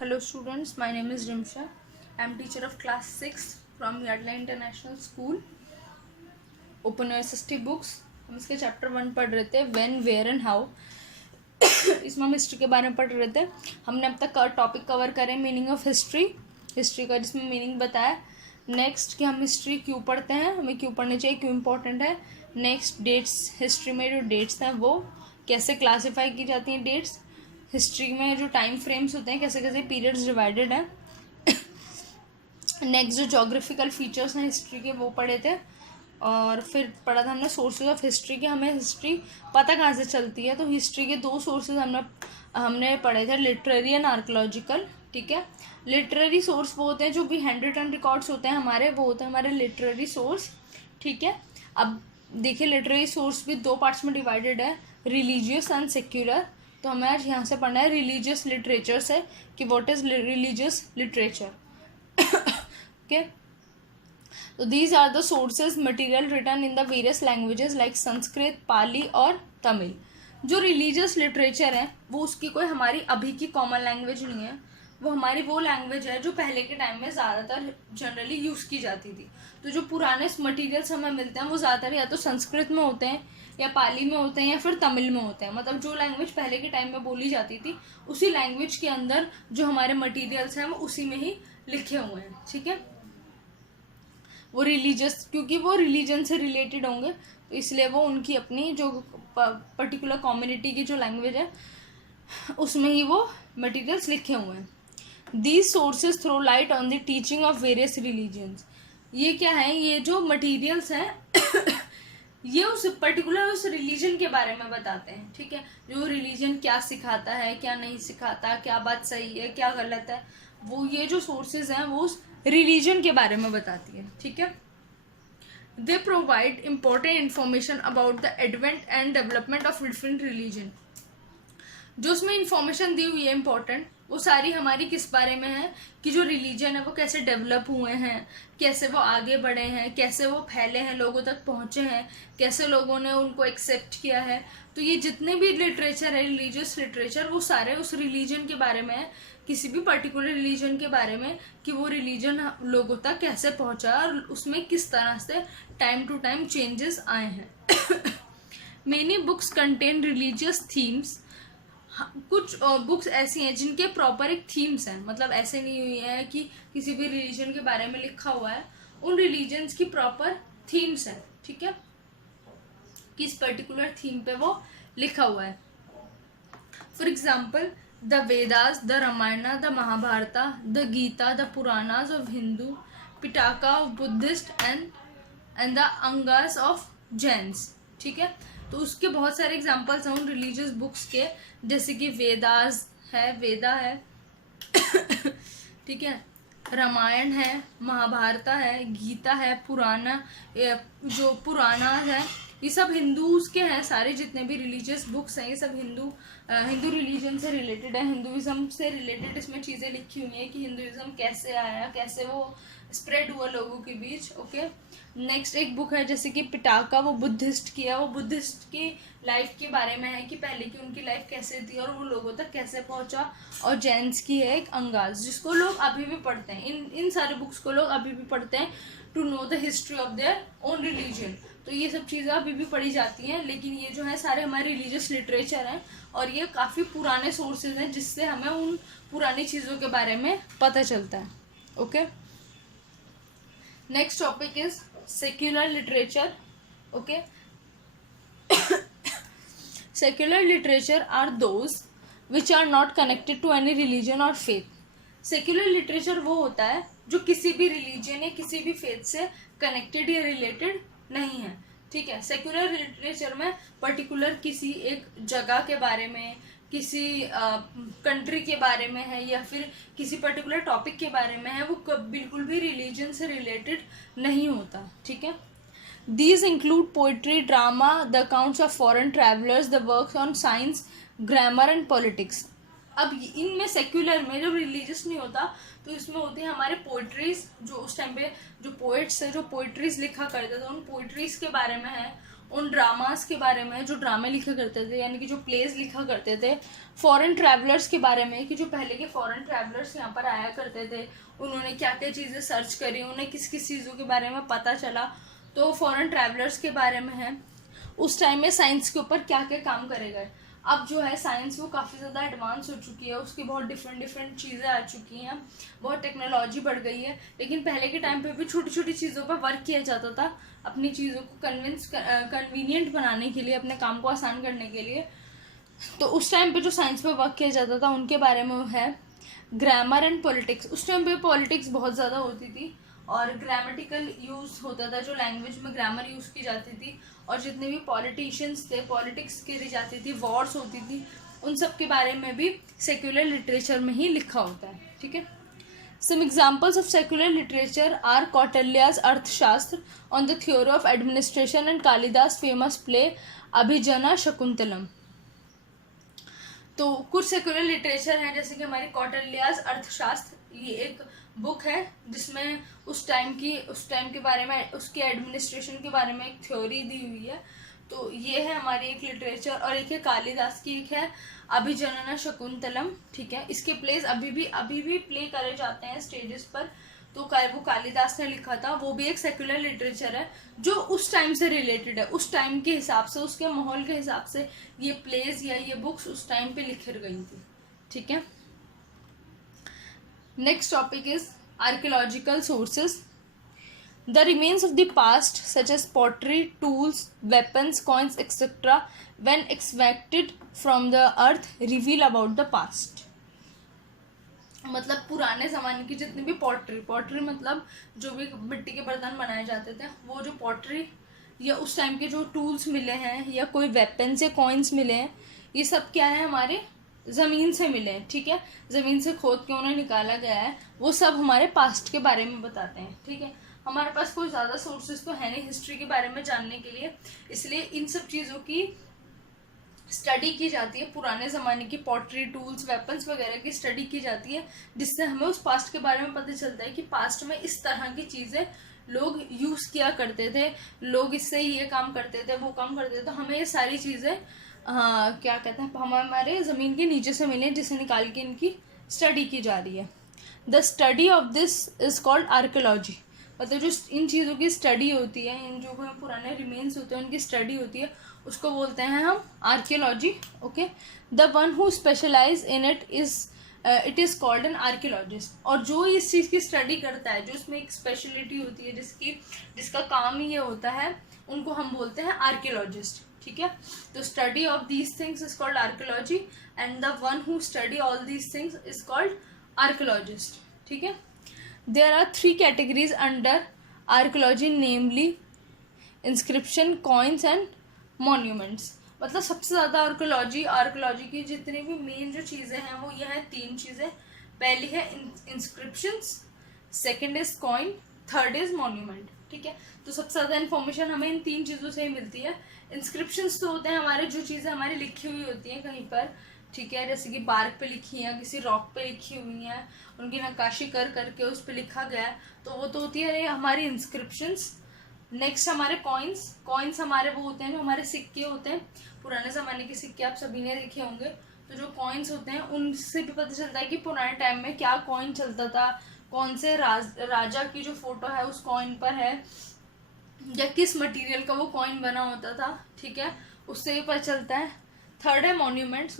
Hello students, my name is Rimsha. I am teacher of class 6 from Yardley International School. Open your SST books. हम इसके chapter 1 पढ़ रहे थे when, where and how. इसमें हम history के बारे में पढ़ रहे थे. हमने अब तक टॉपिक कवर करे मीनिंग ऑफ हिस्ट्री का जिसमें मीनिंग बताया. नेक्स्ट कि हम हिस्ट्री क्यों पढ़ते हैं, हमें क्यों पढ़नी चाहिए, क्यों इम्पोर्टेंट है. नेक्स्ट डेट्स, हिस्ट्री में जो डेट्स हैं वो कैसे क्लासीफाई की जाती हैं. डेट्स हिस्ट्री में जो टाइम फ्रेम्स होते हैं कैसे कैसे पीरियड्स डिवाइडेड हैं. नेक्स्ट जो जोग्राफिकल फीचर्स हैं हिस्ट्री के वो पढ़े थे. और फिर पढ़ा था हमने सोर्सेज ऑफ हिस्ट्री के, हमें हिस्ट्री पता कहाँ से चलती है. तो हिस्ट्री के दो सोर्सेज हमने पढ़े थे, लिटरेरी एंड आर्कोलॉजिकल. ठीक है, लिटरेरी सोर्स वो होते हैं जो भी हैंड रिटन रिकॉर्ड्स होते हैं हमारे, वो होते हैं हमारे लिटरेरी सोर्स. ठीक है, अब देखिए लिटरेरी सोर्स भी दो पार्ट्स में डिवाइडेड है, रिलीजियस एंड सेक्युलर. तो हमें आज यहाँ से पढ़ना है रिलीजियस लिटरेचर से कि what is religious literature. Okay, तो these are the sources material written in the various languages like Sanskrit, Pali और तमिल. जो रिलीजियस लिटरेचर है वो उसकी कोई हमारी अभी की कॉमन लैंग्वेज नहीं है, वो हमारी वो लैंग्वेज है जो पहले के टाइम में ज़्यादातर जनरली यूज़ की जाती थी. तो जो पुराने मटेरियल्स हमें मिलते हैं वो ज़्यादातर या तो संस्कृत में होते हैं या पाली में होते हैं या फिर तमिल में होते हैं. मतलब जो लैंग्वेज पहले के टाइम में बोली जाती थी उसी लैंग्वेज के अंदर जो हमारे मटेरियल्स हैं वो उसी में ही लिखे हुए हैं. ठीक है, वो रिलीजियस, क्योंकि वो रिलीजन से रिलेटेड होंगे तो इसलिए वो उनकी अपनी जो पर्टिकुलर कम्युनिटी की जो लैंग्वेज है उसमें ही वो मटेरियल्स लिखे हुए हैं. These sources throw light on the teaching of various religions. ये क्या है, ये जो मटेरियल्स हैं ये उस पर्टिकुलर उस रिलीजन के बारे में बताते हैं. ठीक है, जो रिलीजन क्या सिखाता है, क्या नहीं सिखाता, क्या बात सही है, क्या गलत है, वो ये जो सोर्सेज हैं वो उस रिलीजन के बारे में बताती है. ठीक है, they provide important information about the advent and development of different religion. जो उसमें इंफॉर्मेशन दी हुई है इम्पोर्टेंट, वो सारी हमारी किस बारे में है कि जो रिलीजन है वो कैसे डेवलप हुए हैं, कैसे वो आगे बढ़े हैं, कैसे वो फैले हैं, लोगों तक पहुँचे हैं, कैसे लोगों ने उनको एक्सेप्ट किया है. तो ये जितने भी लिटरेचर है रिलीजियस लिटरेचर वो सारे उस रिलीजन के बारे में है, किसी भी पर्टिकुलर रिलीजन के बारे में कि वो रिलीजन लोगों तक कैसे पहुँचा और उसमें किस तरह से टाइम टू टाइम चेंजेस आए हैं. Many books contain religious themes. कुछ बुक्स ऐसी हैं जिनके प्रॉपर एक थीम्स हैं, मतलब ऐसे नहीं हुई है कि किसी भी रिलीजन के बारे में लिखा हुआ है, उन रिलीजन्स की प्रॉपर थीम्स हैं. ठीक है, किस पर्टिकुलर थीम पे वो लिखा हुआ है. For example the Vedas, the Ramayana, the Mahabharata, the Gita, the Puranas of Hindu, Pitaka of Buddhist and the Angas of Jains. ठीक है, तो उसके बहुत सारे एग्जाम्पल्स हैं उन रिलीजियस बुक्स के, जैसे कि वेदास है, वेदा है ठीक है, रामायण है, महाभारता है, गीता है, पुराना जो पुराना है, ये सब हिंदूज के हैं. सारे जितने भी रिलीजियस बुक्स हैं ये सब हिंदू रिलीजन से रिलेटेड है, हिंदुइज्म से रिलेटेड इसमें चीज़ें लिखी हुई हैं कि हिंदुइज्म कैसे आया, कैसे वो स्प्रेड हुआ लोगों के बीच. ओके, नेक्स्ट एक बुक है जैसे कि पिटाका, वो बुद्धिस्ट की है, वो बुद्धिस्ट की लाइफ के बारे में है कि पहले की उनकी लाइफ कैसे थी और वो लोगों तक कैसे पहुंचा. और जैन्स की है एक अंगास, जिसको लोग अभी भी पढ़ते हैं. इन सारे बुक्स को लोग अभी भी पढ़ते हैं to know the history of their own religion. तो ये सब चीज़ें अभी भी पढ़ी जाती हैं, लेकिन ये जो है सारे हमारे रिलीजियस लिटरेचर हैं और ये काफ़ी पुराने सोर्सेज हैं जिससे हमें उन पुरानी चीज़ों के बारे में पता चलता है. Okay, next topic is secular literature. Okay, secular literature are those which are not connected to any religion और फेथ. सेक्युलर लिटरेचर वो होता है जो किसी भी रिलीजन या किसी भी फेथ से कनेक्टेड या रिलेटेड नहीं है. ठीक है, सेक्युलर लिटरेचर में पर्टिकुलर किसी एक जगह के बारे में, किसी कंट्री के बारे में है या फिर किसी पर्टिकुलर टॉपिक के बारे में है, वो बिल्कुल भी रिलीजन से रिलेटेड नहीं होता. ठीक है, these include poetry, drama, the accounts of foreign travellers, the works on science, grammar and politics. अब इनमें सेक्युलर में जब रिलीजियस नहीं होता तो इसमें होती है हमारे पोइट्रीज, जो उस टाइम पे जो पोइट्स है जो पोइट्रीज लिखा करते थे उन पोइट्रीज के बारे में है, उन ड्रामास के बारे में जो ड्रामे लिखा करते थे, यानी कि जो प्लेज लिखा करते थे, फॉरेन ट्रैवलर्स के बारे में कि जो पहले के फॉरेन ट्रैवलर्स यहाँ पर आया करते थे, उन्होंने क्या क्या चीज़ें सर्च करी, उन्हें किस किस चीज़ों के बारे में पता चला, तो फॉरेन ट्रैवलर्स के बारे में है। उस टाइम में साइंस के ऊपर क्या क्या काम करे गए। अब जो है साइंस वो काफ़ी ज़्यादा एडवांस हो चुकी है, उसकी बहुत डिफरेंट चीज़ें आ चुकी हैं, बहुत टेक्नोलॉजी बढ़ गई है, लेकिन पहले के टाइम पे भी छोटी छोटी चीज़ों पर वर्क किया जाता था अपनी चीज़ों को कन्वीनियंट बनाने के लिए, अपने काम को आसान करने के लिए। तो उस टाइम पे जो साइंस पे वर्क किया जाता था उनके बारे में है ग्रामर एंड पॉलिटिक्स। उस टाइम पे पॉलिटिक्स बहुत ज़्यादा होती थी और ग्रामेटिकल यूज़ होता था, जो लैंग्वेज में ग्रामर यूज़ की जाती थी, और जितने भी पॉलिटिशियंस थे पॉलिटिक्स करी जाती थी, वॉर्स होती थी, उन सब के बारे में भी सेक्युलर लिटरेचर में ही लिखा होता है। ठीक है, some examples of secular literature are Kautilya's Arthashastra on the theory of administration and Kalidasa famous play Abhijnana Shakuntalam. तो कुछ सेक्युलर लिटरेचर हैं, जैसे कि हमारी कौटिल्या's अर्थशास्त्र, ये एक बुक है जिसमें उस टाइम के बारे में, उसके एडमिनिस्ट्रेशन के बारे में एक थ्योरी दी हुई है। तो ये है हमारी एक लिटरेचर। और एक है कालिदास की, एक है अभिजनना शकुंतलम। ठीक है, इसके प्लेस अभी भी प्ले करे जाते हैं स्टेजेस पर। तो वो कालिदास ने लिखा था, वो भी एक सेक्युलर लिटरेचर है जो उस टाइम से रिलेटेड है, उस टाइम के हिसाब से, उसके माहौल के हिसाब से ये प्लेस या ये बुक्स उस टाइम पे लिखी गई थी। ठीक है, next topic is archaeological sources. The remains of the past, such as pottery, tools, weapons, coins, etc., when extracted from the earth, reveal about the past. मतलब पुराने ज़माने की जितनी भी पॉटरी मतलब जो भी मिट्टी के बर्तन बनाए जाते थे, वो जो पॉटरी या उस टाइम के जो टूल्स मिले हैं या कोई वेपन्स या कॉइन्स मिले हैं, ये सब क्या है, हमारे ज़मीन से मिले हैं। ठीक है, ज़मीन से खोद के उन्हें निकाला गया है, वो सब हमारे पास्ट के बारे में बताते हैं। ठीक है, हमारे पास कोई ज़्यादा सोर्सेज तो है नहीं हिस्ट्री के बारे में जानने के लिए, इसलिए इन सब चीज़ों की स्टडी की जाती है। पुराने ज़माने की पॉटरी, टूल्स, वेपन्स वगैरह की स्टडी की जाती है, जिससे हमें उस पास्ट के बारे में पता चलता है कि पास्ट में इस तरह की चीज़ें लोग यूज़ किया करते थे, लोग इससे ये काम करते थे, वो काम करते थे। तो हमें ये सारी चीज़ें क्या कहते हैं, हमारे ज़मीन के नीचे से मिले, जिसे निकाल के इनकी स्टडी की जा रही है। The study of this is called archaeology. मतलब जो इन चीज़ों की स्टडी होती है, इन जो पुराने रिमेन्स होते हैं उनकी स्टडी होती है, उसको बोलते हैं हम archaeology. Okay, the one who specialise in it is called an archaeologist. और जो इस चीज़ की स्टडी करता है, जो इसमें एक स्पेशलिटी होती है, जिसका काम ही ये होता है, उनको हम बोलते हैं आर्कियोलॉजिस्ट। ठीक है, तो study of these things is called archaeology and the one who study all these things is called archaeologist. ठीक है, there are 3 categories under archaeology, namely inscription, coins and monuments। मतलब सबसे ज़्यादा आर्कियोलॉजी की जितनी भी मेन जो चीज़ें हैं वो ये हैं 3 चीज़ें। पहली है inscriptions, second is coin, third is monument. ठीक है, तो सबसे ज़्यादा इन्फॉर्मेशन हमें इन 3 चीज़ों से ही मिलती है। इंस्क्रिप्शंस तो होते हैं हमारे, जो चीज़ें हमारी लिखी हुई होती हैं कहीं पर, ठीक है, जैसे कि बार्क पे लिखी हैं, किसी रॉक पे लिखी हुई हैं, उनकी नक्काशी करके उस पर लिखा गया है, तो वो तो होती है हमारी इंस्क्रिप्शंस। नेक्स्ट हमारे कॉइन्स हमारे वो होते हैं जो हमारे सिक्के होते हैं, पुराने ज़माने के सिक्के आप सभी ने देखे होंगे। तो जो कॉइन्स होते हैं उनसे भी पता चलता है कि पुराने टाइम में क्या कॉइन चलता था, कौन से राजा की जो फोटो है उस कॉइन पर है, या किस मटेरियल का वो कॉइन बना होता था। ठीक है, उससे भी पता चलता है। थर्ड है मॉन्यूमेंट्स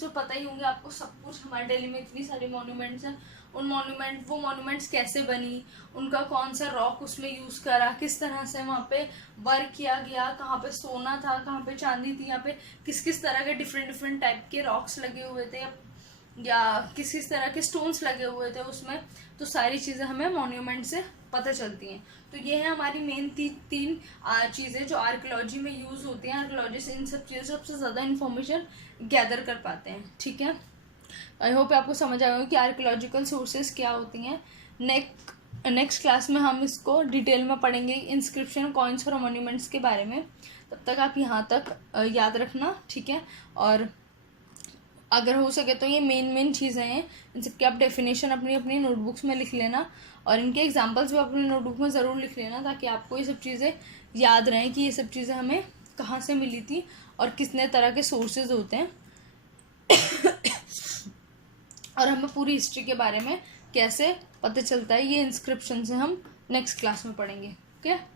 तो पता ही होंगे आपको, सब कुछ हमारे दिल्ली में इतनी सारी मॉन्यूमेंट्स हैं। वो मॉन्यूमेंट्स कैसे बनी, उनका कौन सा रॉक उसमें यूज़ करा, किस तरह से वहाँ पे वर्क किया गया, कहाँ पे सोना था, कहाँ पे चांदी थी, यहाँ पे किस तरह के डिफरेंट टाइप के रॉक्स लगे हुए थे, या किस तरह के स्टोन्स लगे हुए थे उसमें। तो सारी चीज़ें हमें मॉन्यूमेंट से पता चलती हैं। तो ये है हमारी मेन तीन चीज़ें जो आर्कियोलॉजी में यूज़ होती हैं। आर्कियोलॉजिस्ट इन सब चीज़ों सबसे ज़्यादा इन्फॉर्मेशन गैदर कर पाते हैं। ठीक है, आई होप आपको समझ आएगा कि आर्कियोलॉजिकल सोर्सेज क्या होती हैं। नेक्स्ट क्लास में हम इसको डिटेल में पढ़ेंगे, इंस्क्रिप्शन, कॉइन्स और मॉन्यूमेंट्स के बारे में। तब तक आप यहाँ तक याद रखना। ठीक है, और अगर हो सके तो ये मेन चीज़ें हैं, इन सबकी आप डेफिनेशन अपनी नोटबुक्स में लिख लेना, और इनके एग्जांपल्स भी अपनी नोटबुक में ज़रूर लिख लेना, ताकि आपको ये सब चीज़ें याद रहें कि ये सब चीज़ें हमें कहाँ से मिली थी और कितने तरह के सोर्सेज होते हैं और हमें पूरी हिस्ट्री के बारे में कैसे पता चलता है, ये इंस्क्रिप्शन से हम नेक्स्ट क्लास में पढ़ेंगे। ओके।